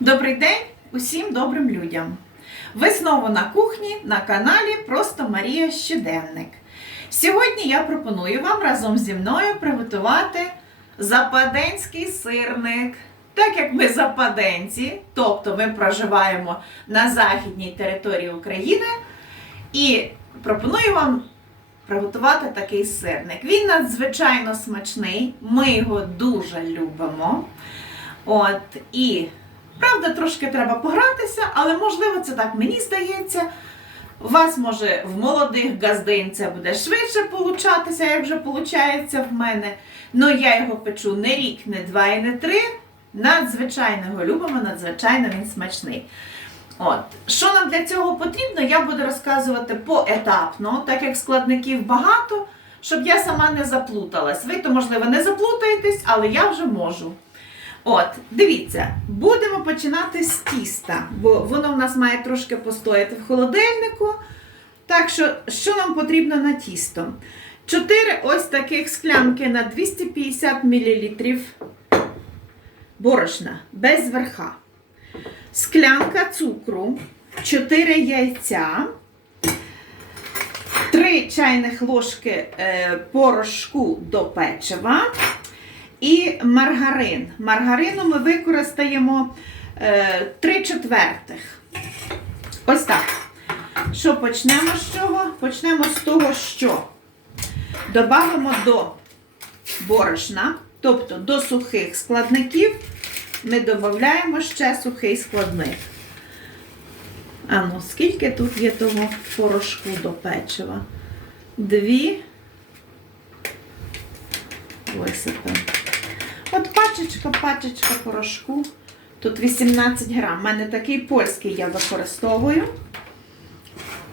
Добрий день усім добрим людям! Ви знову на кухні на каналі Просто Марія Щоденник. Сьогодні я пропоную вам разом зі мною приготувати западенський сирник. Так як ми западенці, тобто ми проживаємо на західній території України, і пропоную вам приготувати такий сирник. Він надзвичайно смачний, ми його дуже любимо. От, і правда, трошки треба погратися, але можливо це так мені здається. У вас може в молодих газдин це буде швидше получатися, як вже виходить в мене. Ну я його печу не рік, не два і не три. Надзвичайно його любимо, надзвичайно він смачний. От, що нам для цього потрібно, я буду розказувати поетапно, так як складників багато, щоб я сама не заплуталась. Ви то, можливо, не заплутаєтесь, але я вже можу. От, дивіться, будемо починати з тіста, бо воно в нас має трошки постояти в холодильнику. Так що, що нам потрібно на тісто? Чотири ось таких склянки на 250 мл борошна без верха. Склянка цукру, 4 яйця, 3 чайних ложки е, порошку до печива і маргарин. Маргарину ми використаємо е, 3 четвертих. Ось так. Що почнемо з чого? Почнемо з того, що додамо до борошна, тобто до сухих складників, ми додаємо ще сухий складник. А ну, скільки тут є того порошку до печива? Дві. Висипемо. Пачечка, пачечка порошку. Тут 18 грам. У мене такий польський я використовую.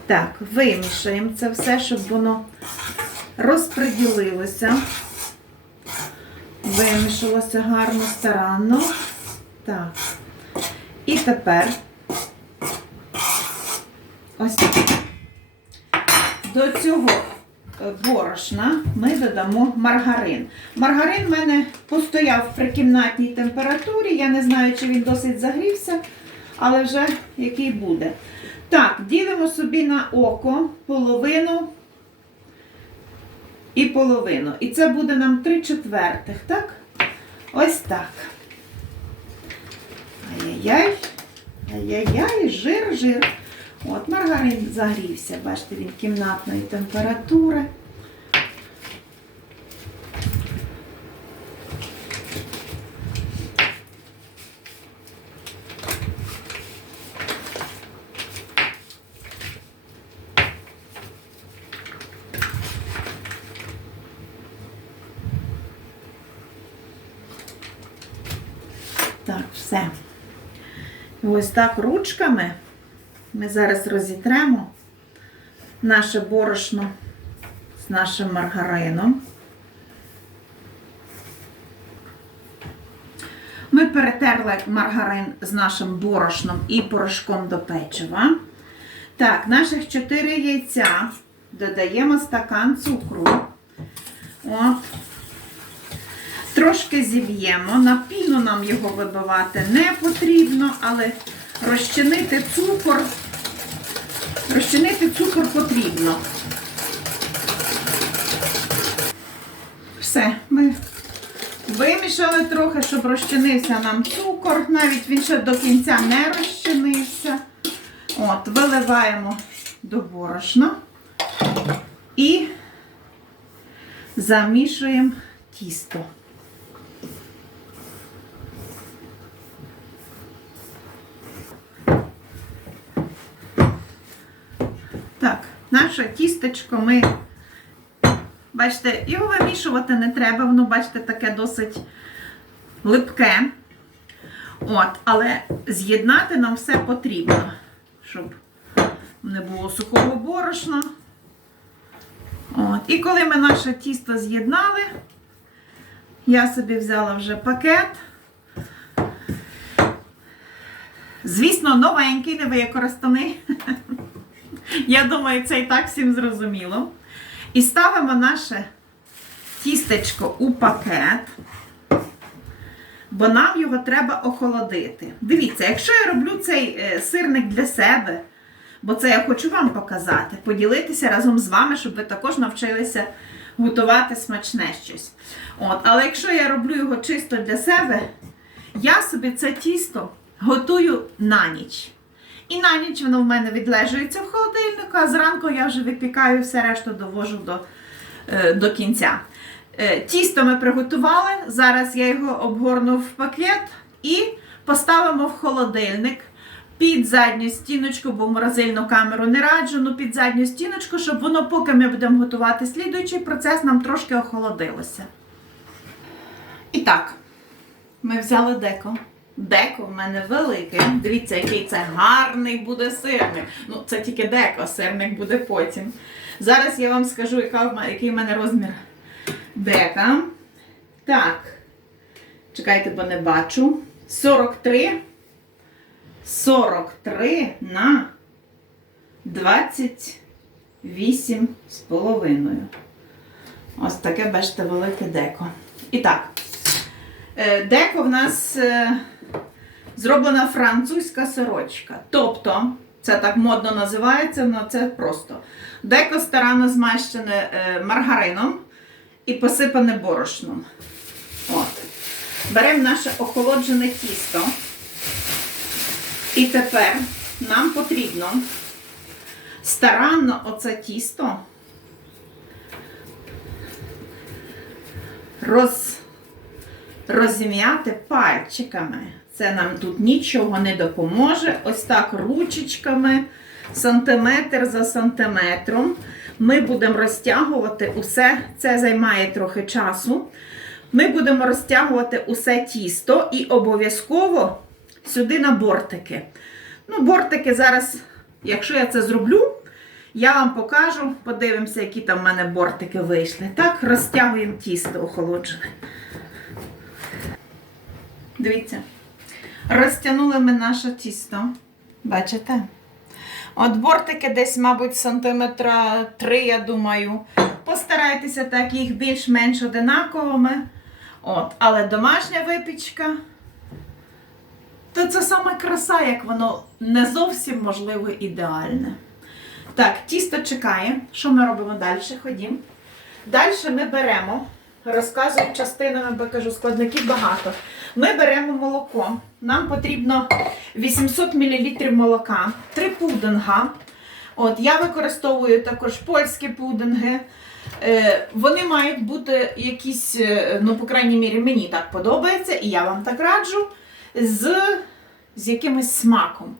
Так, вимішаємо це все, щоб воно розподілилося. Вимішалося гарно, старанно. Так. І тепер ось. До цього борошна ми додамо маргарин. Маргарин в мене постояв при кімнатній температурі. Я не знаю, чи він досить загрівся, але вже який буде. Так, ділимо собі на око половину і половину. І це буде нам 3 четвертих, так? Ось так. Ай-яй-яй, ай-яй-яй, жир, жир. От маргарин загрівся, бачите, він кімнатної температури. Так, все. Ось так ручками ми зараз розітремо наше борошно з нашим маргарином. Ми перетерли маргарин з нашим борошном і порошком до печива. Так, наших 4 яйця додаємо стакан цукру. От. Трошки зів'ємо. На піну нам його вибивати не потрібно, але розчинити цукор, розчинити цукор потрібно. Все, ми вимішали трохи, щоб розчинився нам цукор. Навіть він ще до кінця не розчинився. От, виливаємо до борошна і замішуємо тісто. Так, наше тістечко ми, бачите, його вимішувати не треба, воно, бачите, таке досить липке. От, але з'єднати нам все потрібно, щоб не було сухого борошна. От. І коли ми наше тісто з'єднали, я собі взяла вже пакет. Звісно, новенький, не використаний. Я думаю, це і так всім зрозуміло. І ставимо наше тістечко у пакет. бо нам його треба охолодити. Дивіться, якщо я роблю цей е, сирник для себе, бо це я хочу вам показати, поділитися разом з вами, щоб ви також навчилися готувати смачне щось. От, але якщо я роблю його чисто для себе, я собі це тісто готую на ніч. І на ніч воно в мене відлежується в холодильнику, а зранку я вже випікаю все решту довожу до, е, до кінця. Е, Тісто ми приготували. Зараз я його обгорну в пакет і поставимо в холодильник під задню стіночку, бо морозильну камеру не раджу, ну під задню стіночку, щоб воно, поки ми будемо готувати слідуючий процес, нам трошки охолодилося. І так, ми взяли деко. Деко в мене велике. Дивіться, який це гарний буде сирник. Ну, це тільки деко, сирник буде потім. Зараз я вам скажу, яка який в мене розмір дека. Так. Чекайте, бо не бачу. 43. 43 на 28 з половиною. Ось таке, бачите, велике деко. І так, е, деко в нас е, зроблена французька сорочка. Тобто, це так модно називається, але це просто. Деко старанно змащене е, маргарином і посипане борошном. От. Беремо наше охолоджене тісто. І тепер нам потрібно старанно оце тісто роз, розім'яти пальчиками. Це нам тут нічого не допоможе. Ось так ручечками, сантиметр за сантиметром. Ми будемо розтягувати усе, це займає трохи часу. Ми будемо розтягувати усе тісто і обов'язково сюди на бортики. Ну, бортики зараз, якщо я це зроблю, я вам покажу, подивимося, які там в мене бортики вийшли. Так, розтягуємо тісто охолоджене. Дивіться, розтягнули ми наше тісто. Бачите? От бортики десь, мабуть, сантиметра 3, я думаю. Постарайтеся так їх більш-менш одинаковими. От, але домашня випічка. То це саме краса, як воно не зовсім можливо ідеальне. Так, тісто чекає. Що ми робимо далі? Ходім. Далі ми беремо, розказую частинами, бо кажу, складників багато. Ми беремо молоко. Нам потрібно 800 мл молока, 3 пудинга. От, я використовую також польські пудинги. Е, вони мають бути якісь, е, ну, по крайній мірі, мені так подобається, і я вам так раджу, з, з якимось смаком.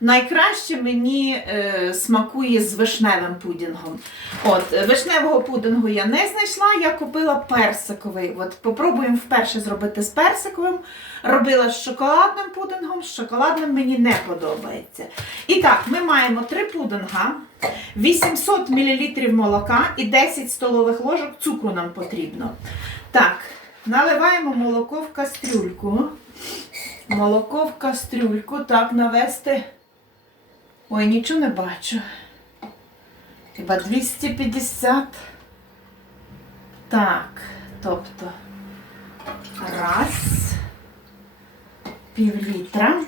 Найкраще мені е, смакує з вишневим пудингом. От, е, вишневого пудингу я не знайшла, я купила персиковий. От, попробуємо вперше зробити з персиковим. Робила з шоколадним пудингом, з шоколадним мені не подобається. І так, ми маємо 3 пудинга, 800 мл молока і 10 столових ложок цукру нам потрібно. Так, наливаємо молоко в кастрюльку. Молоко в кастрюльку, так, навести. Ой, нічого не бачу. Хіба 250. Так, тобто раз, пів літра.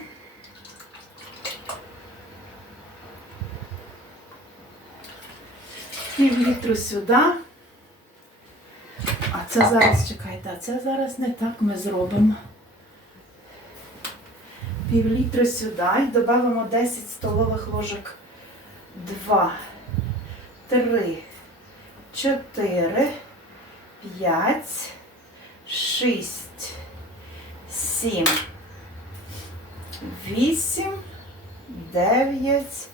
Пів літру сюди. А це зараз, чекайте, а це зараз не так ми зробимо. Пів літри сюди і додамо 10 столових ложок. 2, 3, 4, 5, 6, 7, 8, 9,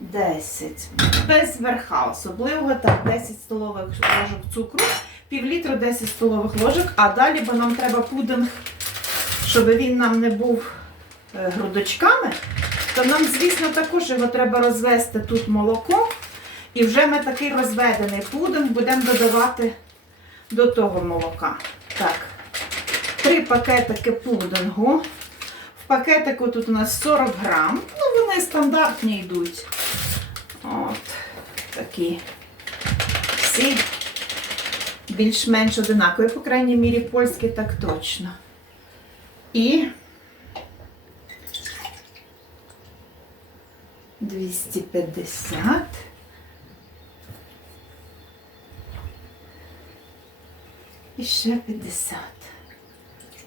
10. Без верха особливо, так, 10 столових ложок цукру, пів літру 10 столових ложок, а далі, бо нам треба пудинг, щоб він нам не був грудочками, то нам, звісно, також його треба розвести тут молоко. І вже ми такий розведений пудинг будемо додавати до того молока. Так, три пакетики пудингу. В пакетику тут у нас 40 грам. Ну, вони стандартні йдуть. От, такі. Всі більш-менш одинакові, по крайній мірі, польські так точно. І 250. І ще 50.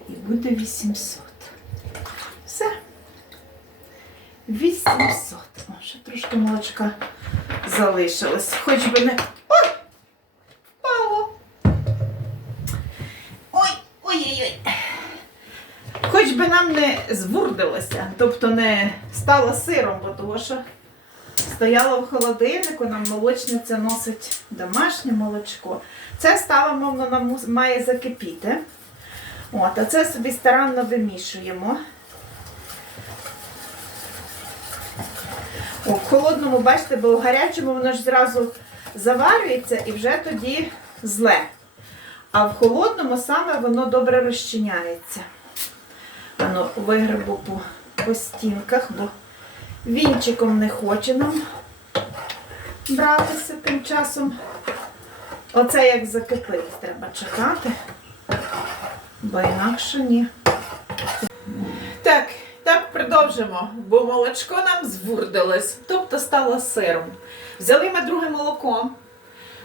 І буде 800. Все. 800. О, ще трошки молочка залишилось. Хоч би не. Ой! Впало. Ой, ой-ой-ой. Нам не звурдилося, тобто не стало сиром, бо того що стояло в холодильнику, нам молочниця носить домашнє молочко. Це ставимо, воно мус- має закипіти. От, а це собі старанно вимішуємо. О, в холодному, бачите, бо в гарячому воно ж зразу заварюється і вже тоді зле. А в холодному саме воно добре розчиняється. Ану, вигребу по, по стінках, бо вінчиком не хоче нам братися тим часом. Оце як закипить, треба чекати, бо інакше ні. Так, так продовжимо, бо молочко нам звурдилось, тобто стало сиром. Взяли ми друге молоко.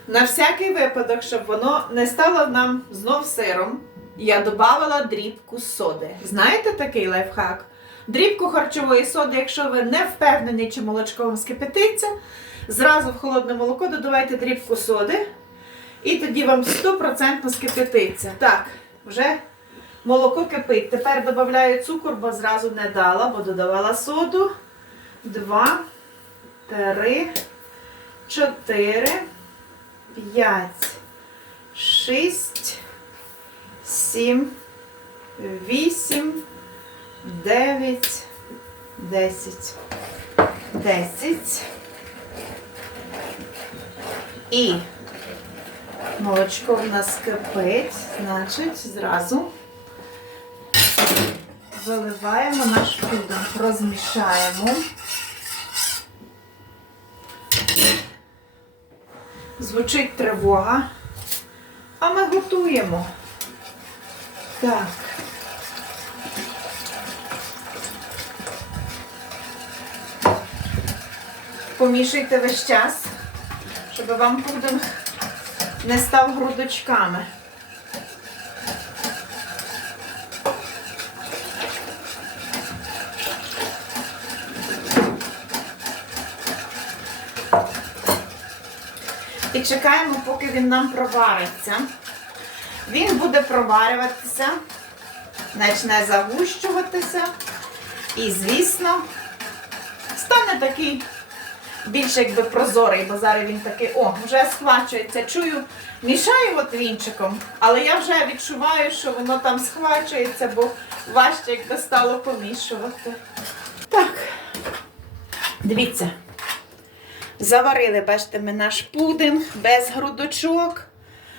На всякий випадок, щоб воно не стало нам знов сиром, я додавала дрібку соди. Знаєте такий лайфхак? Дрібку харчової соди, якщо ви не впевнені, чи молочко вам скипятиться, зразу в холодне молоко додавайте дрібку соди, і тоді вам 100% скипятиться. Так, вже молоко кипить. Тепер додаю цукор, бо зразу не дала, бо додавала соду. Два, три, чотири, п'ять, шість, сім, вісім, дев'ять, десять. Десять. І молочко в нас кипить, значить, зразу виливаємо наш пудинг, розмішаємо. Звучить тривога, а ми готуємо. Так. Помішуйте весь час, щоб вам пудинг не став грудочками. І чекаємо, поки він нам провариться. Він буде проварюватися, почне загущуватися. І, звісно, стане такий більш якби прозорий, бо зараз він такий, о, вже схвачується. Чую, мішаю от вінчиком, але я вже відчуваю, що воно там схвачується, бо важче якби стало помішувати. Так, дивіться. Заварили, бачите, ми наш пудинг без грудочок.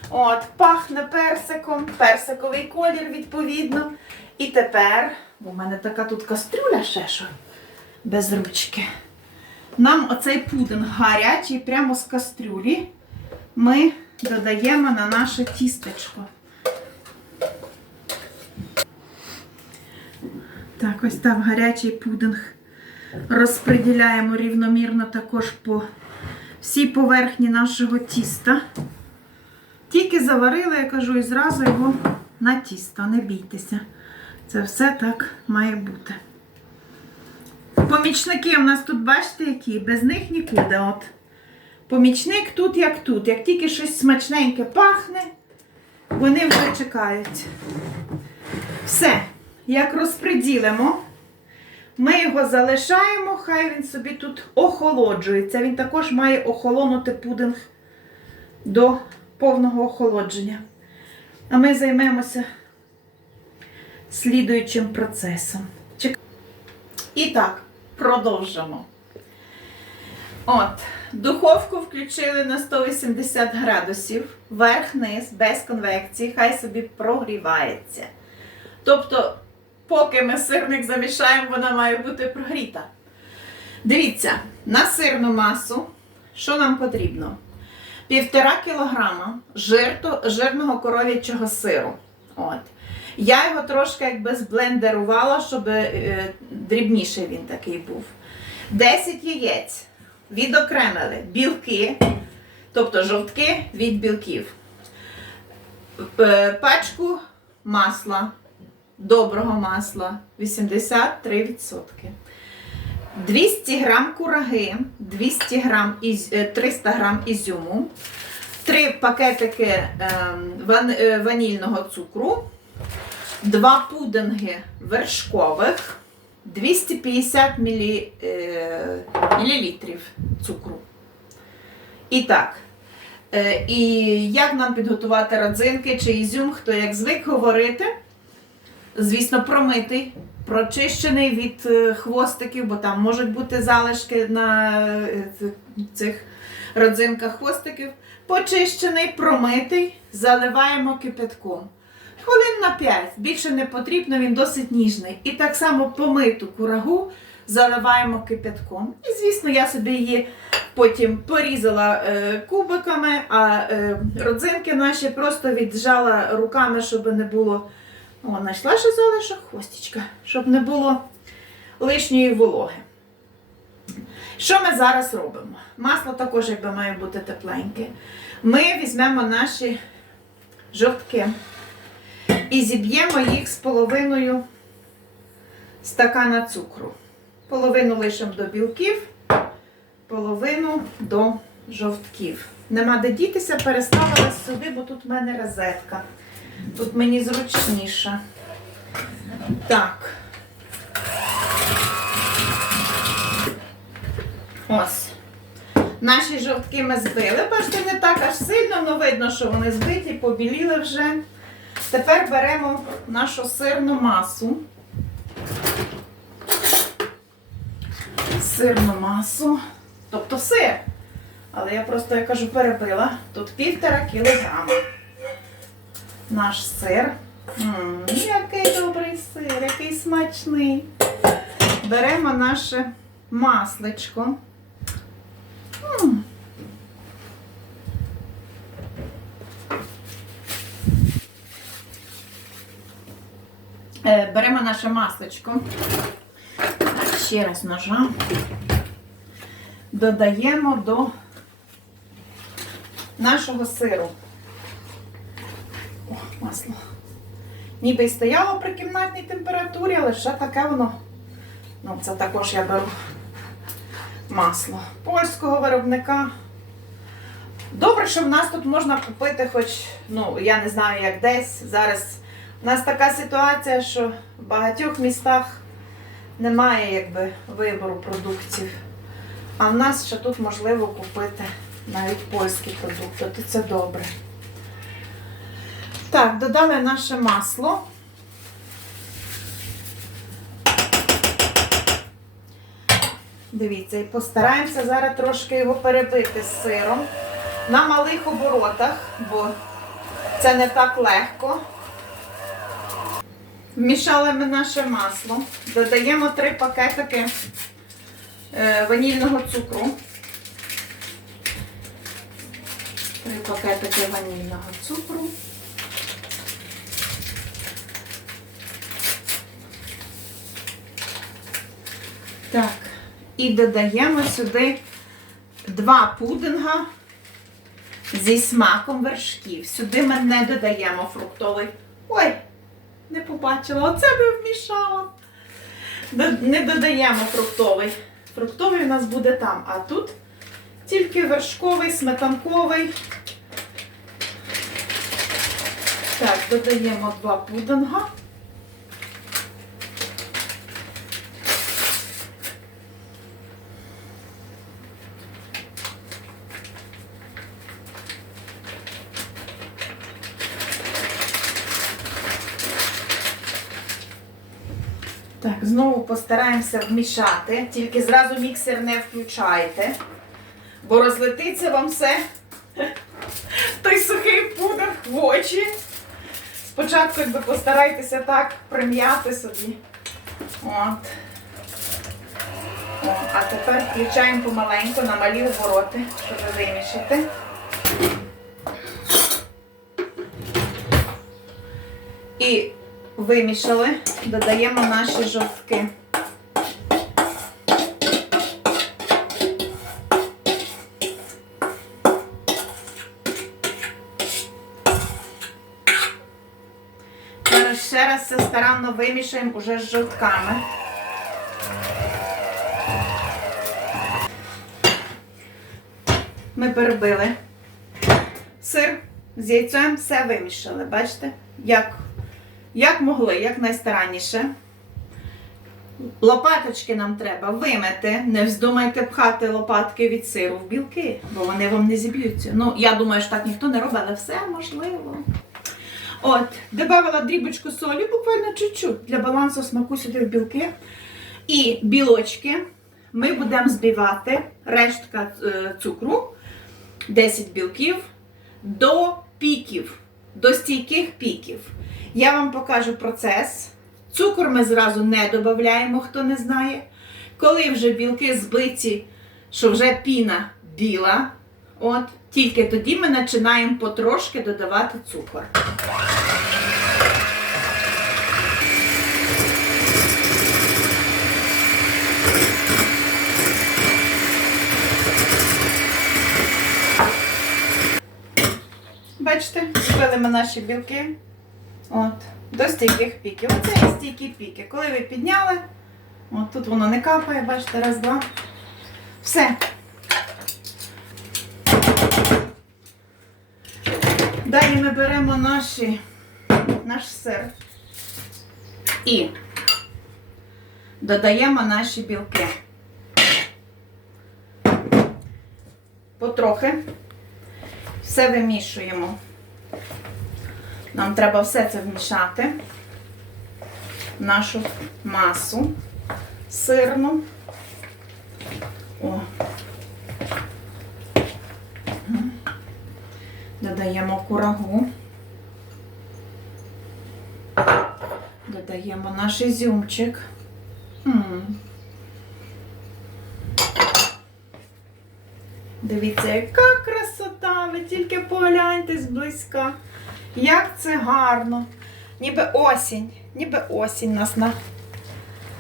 От, пахне персиком, персиковий колір, відповідно. І тепер, в мене така тут кастрюля ще що, без ручки. Нам оцей пудинг гарячий прямо з кастрюлі ми додаємо на наше тістечко. Так, ось так гарячий пудинг розподіляємо рівномірно також по всій поверхні нашого тіста. Тільки заварили, я кажу, і зразу його на тісто, не бійтеся. Це все так має бути. Помічники у нас тут, бачите, які, без них нікуди. От. Помічник тут, як тут. Як тільки щось смачненьке пахне, вони вже чекають. Все, як розподілимо, ми його залишаємо, хай він собі тут охолоджується. Він також має охолонути пудинг до повного охолодження. А ми займемося слідуючим процесом. Чек- І так, продовжимо. От, духовку включили на 180 градусів, верх-низ, без конвекції, хай собі прогрівається. Тобто, поки ми сирник замішаємо, вона має бути прогріта. Дивіться, на сирну масу, що нам потрібно? Півтора кілограма жирто, жирного коров'ячого сиру. От. Я його трошки якби зблендерувала, щоб е, дрібніший він такий був. 10 яєць відокремили білки, тобто жовтки від білків. Е, Пачку масла, доброго масла 83%. 200 грам кураги, 200 грам е, 300 грам ізюму, 3 пакетики ем, е, ванільного цукру, 2 пудинги вершкових, 250 мілі, е, мілілітрів цукру. І так. Е, і як нам підготувати родзинки чи ізюм, хто як звик говорити, звісно, промитий, прочищений від е, хвостиків, бо там можуть бути залишки на е, цих родзинках хвостиків. Почищений, промитий, заливаємо кипятком. Хвилин на 5, більше не потрібно, він досить ніжний. І так само помиту курагу заливаємо кипятком. І, звісно, я собі її потім порізала е, кубиками, а родзинки наші просто віджала руками, щоб не було. О, знайшла ще залишок хвостічка, щоб не було лишньої вологи. Що ми зараз робимо? Масло також якби має бути тепленьке. Ми візьмемо наші жовтки і зіб'ємо їх з половиною стакана цукру. Половину лишимо до білків, половину до жовтків. Нема де дітися, переставила сюди, бо тут в мене розетка. Тут мені зручніше. Так. Ось. Наші жовтки ми збили. Бачите, не так аж сильно, але видно, що вони збиті, побіліли вже. Тепер беремо нашу сирну масу. Сирну масу. Тобто сир. Але я просто, я кажу, перебила. Тут півтора кілограма. Наш сир. М, який добрий сир, який смачний. Беремо наше масличко. М. Е, Беремо наше масличко. Ще раз ножа. Додаємо до нашого сиру. Масло. Ніби й стояло при кімнатній температурі, але ще таке воно. Ну, це також я беру масло польського виробника. Добре, що в нас тут можна купити, хоч, ну, я не знаю, як десь. Зараз у нас така ситуація, що в багатьох містах немає якби, вибору продуктів. А в нас ще тут можливо купити навіть польські продукти, то це добре. Так, додали наше масло. Дивіться, і постараємося зараз трошки його перебити з сиром на малих оборотах, бо це не так легко. Вмішали ми наше масло, додаємо три пакетики е, ванільного цукру. Три пакетики ванільного цукру. Так, і додаємо сюди два пудинга зі смаком вершків. Сюди ми не додаємо фруктовий. Ой, не побачила, оце би вмішала. Не додаємо фруктовий. Фруктовий у нас буде там, а тут тільки вершковий, сметанковий. Так, додаємо два пудинга. Так, знову постараємося вмішати, тільки зразу міксер не включайте, бо розлетиться вам все той сухий пудр в очі. Спочатку якби постарайтеся так прим'яти собі. От. О, а тепер включаємо помаленьку на малі обороти, щоб вимішати. І вимішали, додаємо наші жовтки. Зараз ще раз все старанно вимішаємо уже з жовтками. Ми перебили сир з яйцем, все вимішали. Бачите? Як, як могли, як найстаранніше. Лопаточки нам треба вимити. Не вздумайте пхати лопатки від сиру в білки, бо вони вам не зіб'ються. Ну, я думаю, що так ніхто не робить, але все можливо. От, додавала дрібочку солі, буквально чуть-чуть, для балансу смаку сюди в білки. І білочки ми будемо збивати рештка е, цукру, 10 білків до піків, до стійких піків. Я вам покажу процес. Цукор ми зразу не додаємо, хто не знає. Коли вже білки збиті, що вже піна біла, от, тільки тоді ми починаємо потрошки додавати цукор. Бачите, збили ми наші білки от, до стійких піків. Оце є стійкі піки. Коли ви підняли, от тут воно не капає, бачите, раз, два. Все. Далі ми беремо наші, наш сир і додаємо наші білки. Потрохи все вимішуємо. Нам треба все це вмішати в нашу масу сирну. О. Додаємо курагу. Додаємо наш ізюмчик. Дивіться, яка красота! Ви тільки погляньте зблизька. Як це гарно. Ніби осінь, ніби осінь нас на,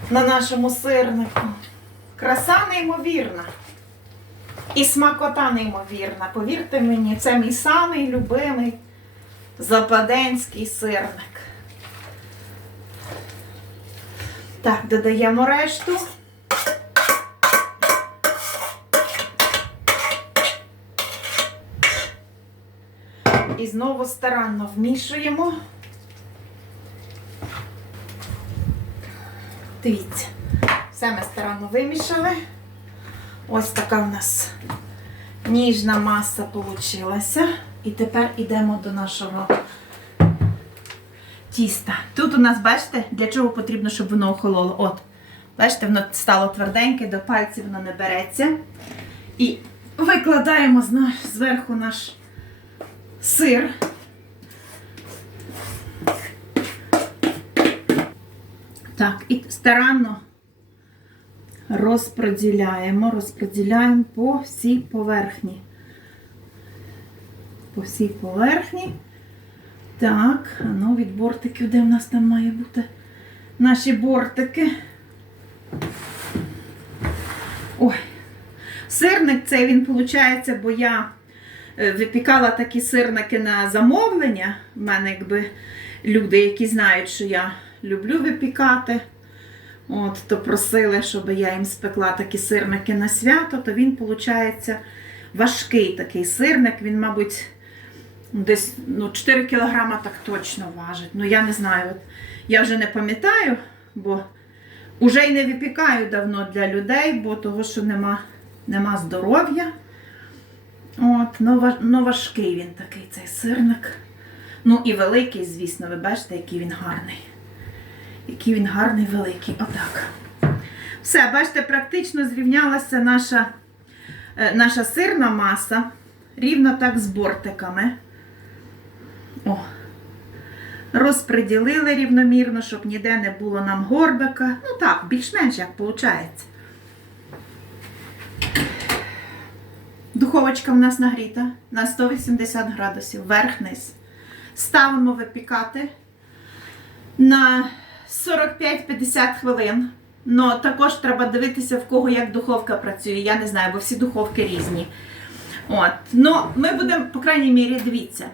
на нашому сирнику. Краса неймовірна. І смакота неймовірна. Повірте мені, це мій самий любимий западенський сирник. Так, додаємо решту. І знову старанно вмішуємо. Дивіться, все ми старанно вимішали. Ось така в нас ніжна маса получилася. І тепер йдемо до нашого тіста. Тут у нас, бачите, для чого потрібно, щоб воно охололо. От, бачите, воно стало тверденьке, до пальців воно не береться. І викладаємо зверху наш сир. Так, і старанно розподіляємо, розподіляємо по всій поверхні. По всій поверхні. Так, ну від бортиків, де в нас там має бути наші бортики. Ой, сирник цей він виходить, бо я випікала такі сирники на замовлення. У мене якби люди, які знають, що я люблю випікати. От, то просили, щоб я їм спекла такі сирники на свято, то він, виходить, важкий такий сирник. Він, мабуть, десь ну, 4 кілограма так точно важить. Ну, я не знаю. От, я вже не пам'ятаю, бо вже й не випікаю давно для людей, бо того, що нема, нема здоров'я. От, ну, ну, важкий він такий, цей сирник. Ну і великий, звісно, ви бачите, який він гарний. Який він гарний, великий. Отак. Все, бачите, практично зрівнялася наша, е, наша сирна маса. Рівно так з бортиками. О. Розподілили рівномірно, щоб ніде не було нам горбика. Ну так, більш-менш як виходить. Духовочка в нас нагріта на 180 градусів, верх-низ. Ставимо випікати на 45-50 хвилин. Ну, також треба дивитися, в кого як духовка працює. Я не знаю, бо всі духовки різні. От. Ну, ми будемо, по крайній мірі, дивіться.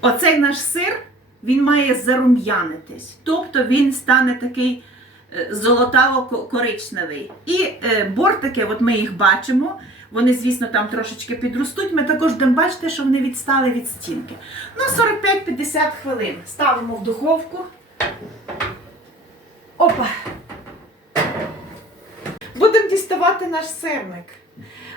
Оцей наш сир, він має зарум'янитись. Тобто він стане такий е, золотаво-коричневий. І е, бортики, от ми їх бачимо, вони, звісно, там трошечки підростуть. Ми також будемо бачити, що вони відстали від стінки. Ну, 45-50 хвилин. Ставимо в духовку. Опа. Будемо діставати наш сирник.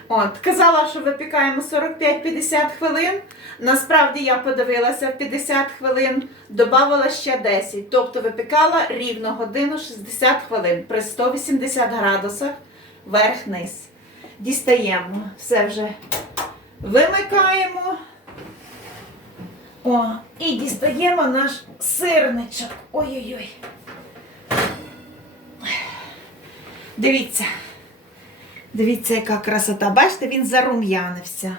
От, казала, що випікаємо 45-50 хвилин. Насправді я подивилася в 50 хвилин, додавала ще 10. Тобто випікала рівно годину 60 хвилин при 180 градусах верх-низ. Дістаємо. Все вже вимикаємо. О, і дістаємо наш сирничок. Ой-ой-ой. Дивіться. Дивіться, яка красота. Бачите, він зарум'янився.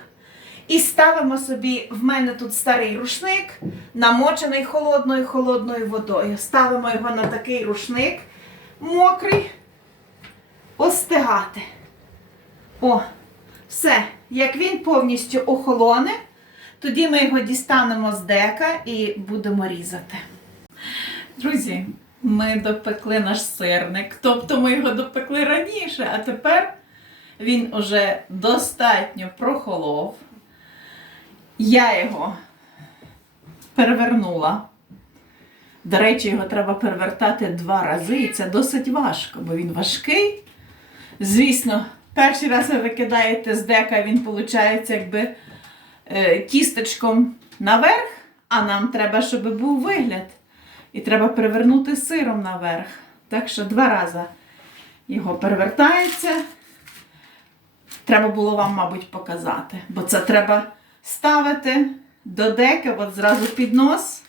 І ставимо собі, в мене тут старий рушник, намочений холодною холодною водою. Ставимо його на такий рушник мокрий, остигати. О, все. Як він повністю охолоне, тоді ми його дістанемо з дека і будемо різати. Друзі, ми допекли наш сирник, тобто ми його допекли раніше, а тепер він уже достатньо прохолов. Я його перевернула. До речі, його треба перевертати два рази, і це досить важко, бо він важкий. Звісно, перший раз ви викидаєте з дека, він виходить якби е, кісточком наверх, а нам треба, щоб був вигляд. І треба перевернути сиром наверх. Так що два рази його перевертається. Треба було вам, мабуть, показати. Бо це треба ставити до деки, от зразу під нос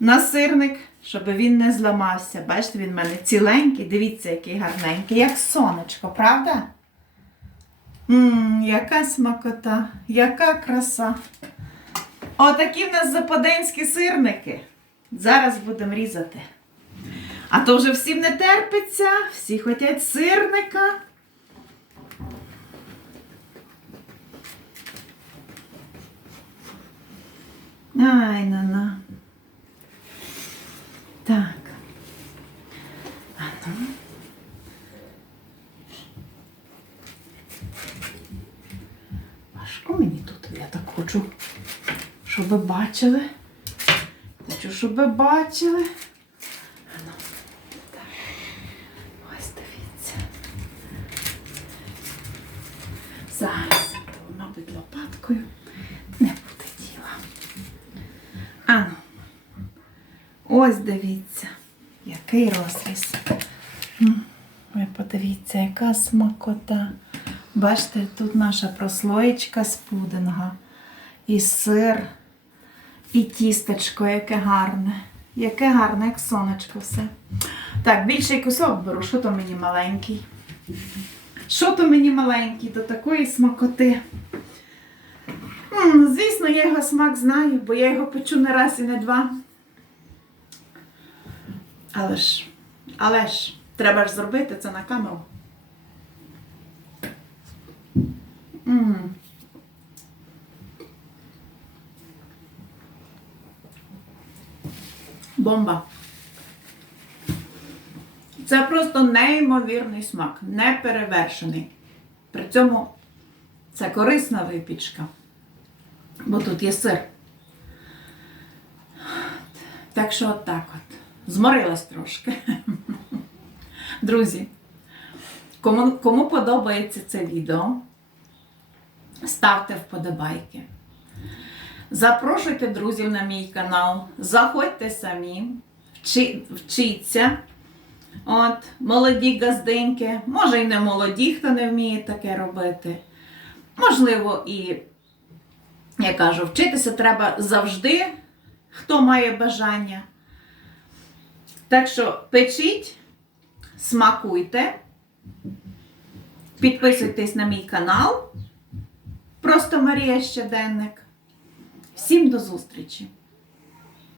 на сирник, щоб він не зламався. Бачите, він в мене ціленький. Дивіться, який гарненький, як сонечко, правда? Ммм, яка смакота, яка краса. Отакі в нас западенські сирники. Зараз будемо різати. А то вже всім не терпиться, всі хочуть сирника. Ай, на на. Так. А ну. Важко мені тут, я так хочу, щоб ви бачили. Хочу, щоб ви бачили. А ну, так. Ось дивіться. Зараз, то, мабуть, лопаткою не буде діла. А ну. Ось дивіться, який розріз. Ви подивіться, яка смакота. Бачите, тут наша прослоєчка з пудинга. І сир, і тістечко, яке гарне. Яке гарне, як сонечко все. Так, більший кусок беру, що то мені маленький. Що то мені маленький до такої смакоти. М, Звісно, я його смак знаю, бо я його печу не раз і не два. Але ж, але ж, треба ж зробити це на камеру. М. Бомба. Це просто неймовірний смак, неперевершений. При цьому це корисна випічка, бо тут є сир. Так що от так от. Зморилась трошки. Друзі, кому, кому подобається це відео, ставте вподобайки. Запрошуйте друзів на мій канал, заходьте самі, вчи, вчіться. От, молоді газдинки, може і не молоді, хто не вміє таке робити. Можливо, і, я кажу, вчитися треба завжди, хто має бажання. Так що печіть, смакуйте, підписуйтесь на мій канал. Просто Марія Щоденник. Всім до зустрічі!